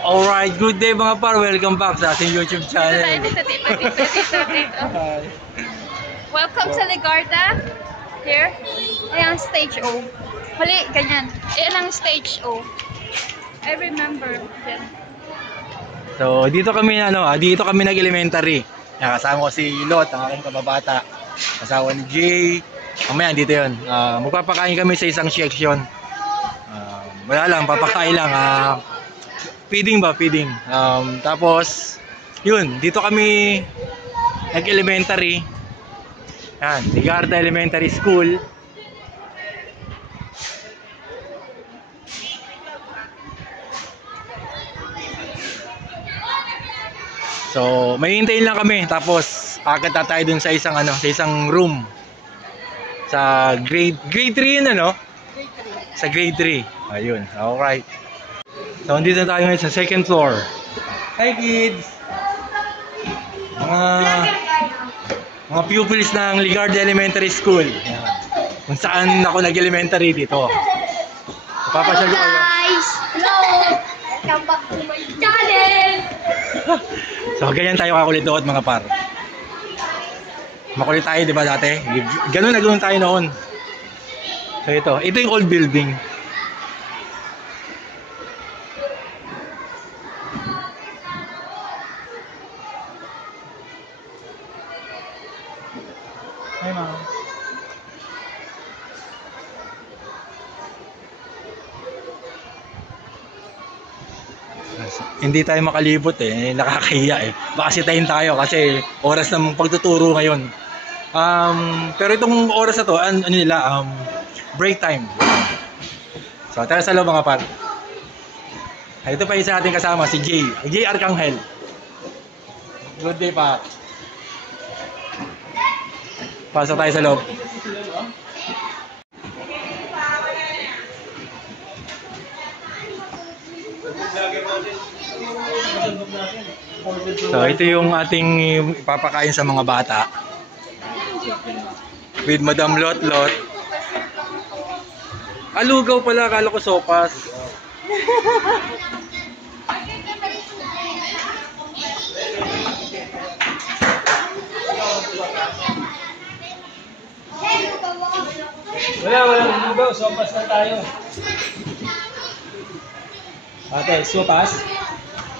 Alright, good day mga par. Welcome back sa ating YouTube channel. Dito. Hi. Welcome sa Ligarda. Here. Ayan ang stage O. Huli, ganyan. Ayan ang stage O. I remember. Yan. So, dito kami nag-elementary. Kasama ko si Lot, ang aking kababata. Kasama ni Jay. Mamaya, dito yun. Magpapakain kami sa isang section. Wala lang, papakain lang. Feeding. Tapos, yun, dito kami nag-elementary. Yan, Ligarda Elementary School. So, may hintayin lang kami. Tapos, agad na tayo dun sa isang sa isang room. Sa grade 3 yun, ano? Sa grade 3. Ayun, alright. So, andito tayo ngayon sa second floor. Hi kids! Mga pupils ng Ligarda Elementary School. Ayan. Kung saan ako nag-elementary dito. Papasyal ko kayo. Guys! Hello! Welcome back to my channel! So, ganyan tayo kakulit doon mga par. Makulit tayo, di ba dati? Ganun na tayo noon. So, ito yung old building. Hi, ma'am. Hindi tayo makalibot nakakahiya Baka sitayin tayo kasi oras ng pagtuturo ngayon. Pero itong oras na to, break time. So, tara sa loob mga par. Ito pa isa ating kasama, si Jay Arcangel. Good day pa. Pasok tayo sa loob. So, ito yung ating ipapakain sa mga bata. With Madam Lot. Alugaw pala, akala ko sopas. Walang alugaw, sopas na tayo. Ate, sopas?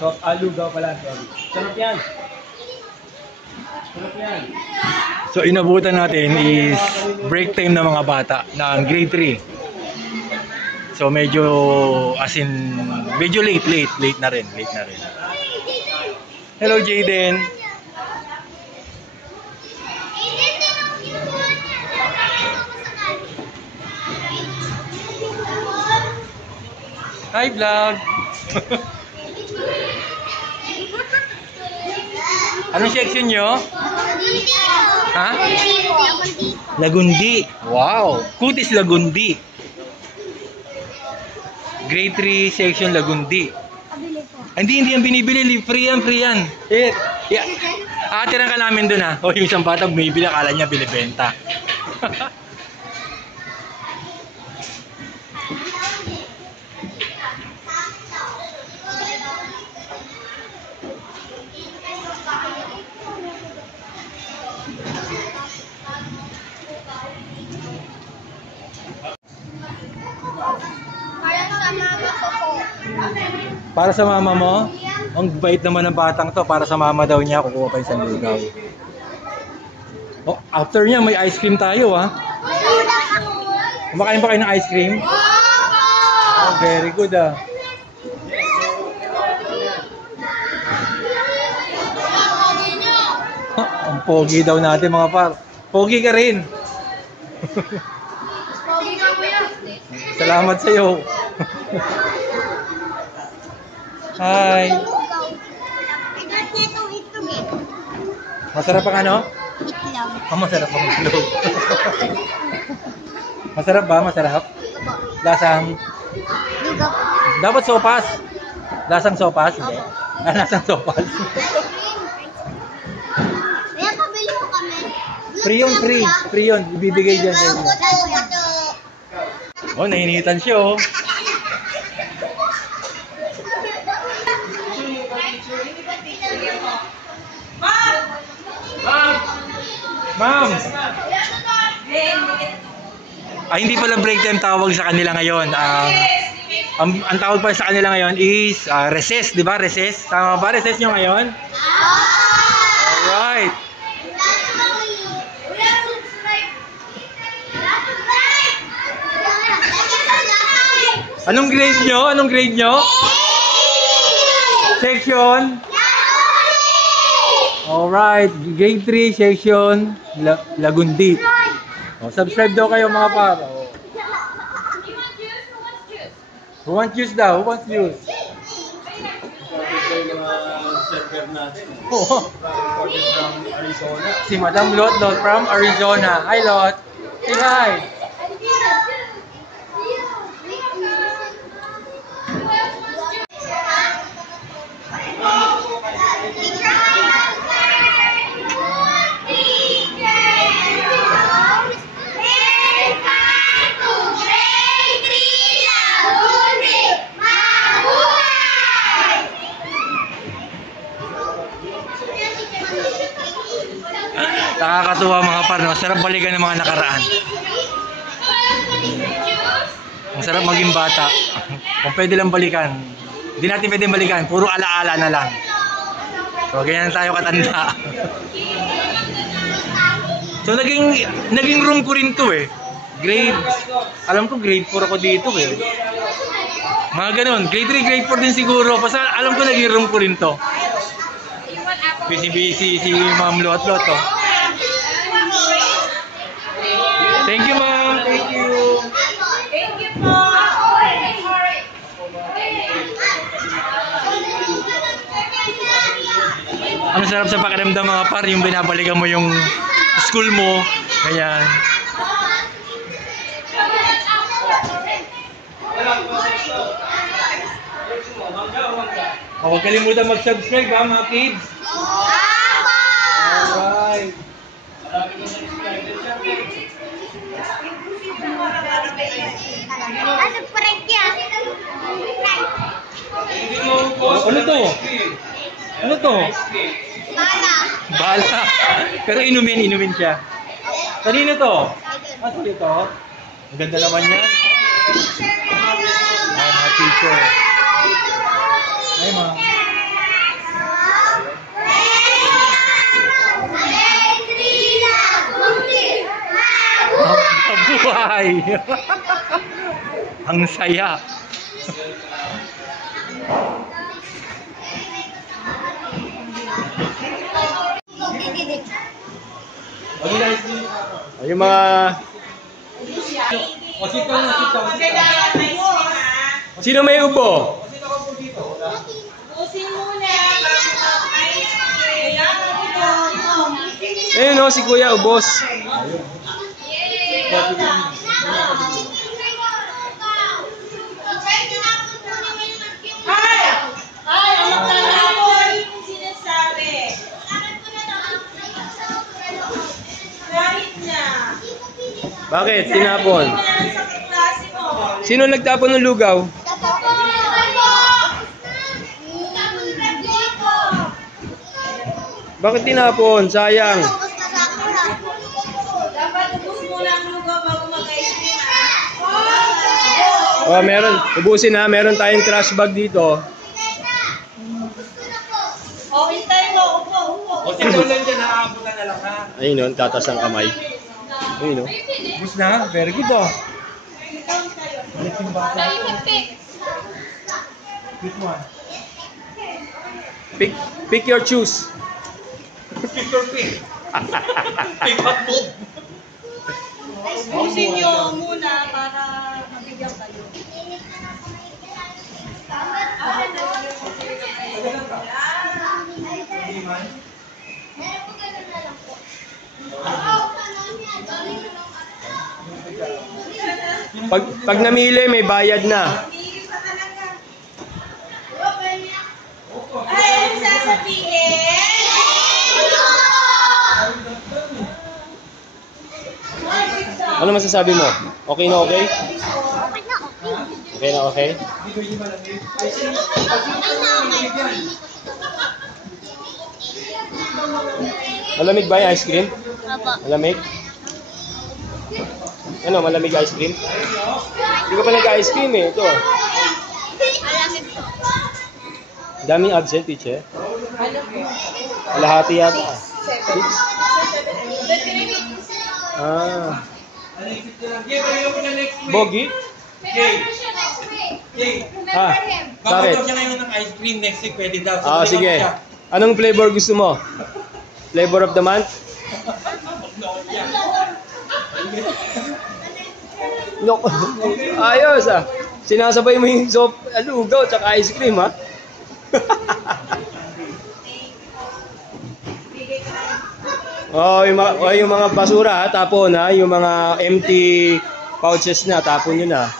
Alugaw pala. Sarap yan. So, inabutan natin is break time ng mga bata ng grade 3. So, medyo late na rin. Hello, Jaden. Hi, vlog. Anong section nyo? Ha? Lagundi. Wow. Kutis Lagundi. Grade 3 section Lagundi. Hindi yan binibili. Free yan. Atiran ka namin dun ha. O yung isang bata bumibili, akala niya binibenta. Para sa mama mo? Ang bait naman ng batang to. Para sa mama daw niya, kukuha pa yung sanlugaw. Oh, after niya, may ice cream tayo ha. Kumakain ba kayo ng ice cream? Oh, very good ah. Ang pogi daw natin mga par. Pogi ka rin. Pogi ka kuya. Salamat sa iyo. Hi. Masarap ang ano? Itlog. Masarap ang itlog. Masarap ba? Masarap? Lasang? Lugaw. Dapat sopas. Lasang sopas? Hindi. Lasang sopas. Kaya pabili mo kami. Free yun. Ibibigay dyan. Oh, nainitan siya oh. Ma'am! Hindi pala break time tawag sa kanila ngayon. Ang tawag pa sa kanila ngayon is recess, di ba? Recess. Tama ba? Recess nyo ngayon? Alright. Anong grade nyo? Anong grade nyo? Section? Alright. Grade 3, section Lagundit. Subscribe daw kayo mga par. Who wants juice daw? Who wants juice? Si Madam Lot from Arizona. Hi Lot. Say hi. Nakakatuwa mga par, no? Sarap balikan ng mga nakaraan. Ang sarap maging bata. Kung pwede lang balikan. Hindi natin pwede balikan. Puro alaala na lang. So, ganyan tayo katanda. So, naging room ko rin to eh. Alam ko grade 4 ako dito eh. Mga ganun. Grade 3, grade 4 din siguro. Basta alam ko naging room ko rin to. Busy si Ma'am Lot oh. Thank you, ma'am. Thank you. Thank you po. Ang sarap sa pakiramdam mga par, yung binabalikan mo yung school mo. Ganyan. Huwag kalimutan mag-subscribe ha mga kids. Alright. Ano to? Ano to? Bala. Pero inumin siya. Kanino to? Sa'yo to? Ang ganda naman yan. Ay, mga teacher. Ay, mga. Mabuhay! Ang saya. Ay, mga... Sino may ubo? Ayun no, si Kuya ubos. Bakit? Tinapon. Sino nagtapon ng lugaw? Bakit tinapon? Sayang. Dapat ubus muna ang lugaw bago mag-ice cream. Oh, meron. Ubusin ha. Meron tayong trash bag dito. O, hintay mo. Upo. O, ito lang dyan. Nakakabutan na lang ha. Ayun no, tatas ng kamay. Ayun no. Ubus na. Very good oh. Which one? Pick your choose. Pick your pick. Pick up mo. Ubusin nyo muna para mabigyan kayo. Pag namili, may bayad na. Ay, sasabihin. Ano masasabi mo? Okay na okay? Okay na okay? Malamig ba yung ice cream? Opo. Malamig? Ano, malamig ice cream? Hindi ka pa nag-ice cream eh. Ito. Malamig po. Daming absent, teacher. Kalahati yata. 6? Ah. Bogi? Ah, bakit? Bakit siya ngayon ng ice cream next week? Pwede daw. Ah, sige. Anong flavor gusto mo? Flavor of the month? No. Ayos ah. Sinasabay mo yung lugaw tsaka ice cream ha? Yung mga basura ha, tapon ha, yung mga empty pouches na, tapon yun ha.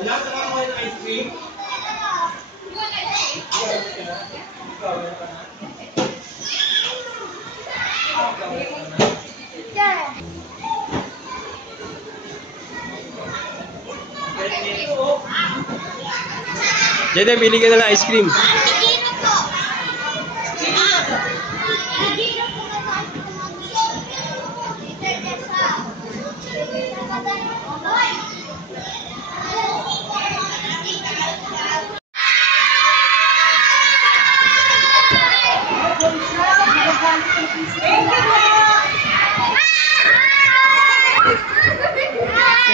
Wala sa mga ng ice cream? Jede, bili ka na lang ice cream.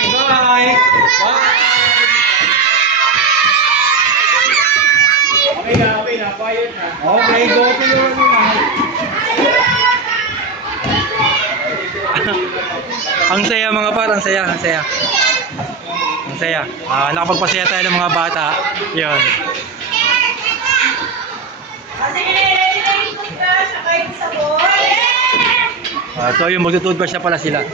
Bye! Bye! Okay na, quiet na. Okay, go to your room. Ang saya mga par, ang saya, ang saya. Ang saya. Nakapagpasaya tayo ng mga bata. Yun. Sige, ready na yung toothbrush, saka yung sabon. So yung magtutoothbrush na pala sila.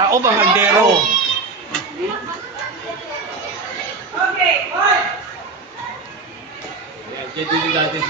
Tao bang hagdero? Okay, one. Jede, dito natin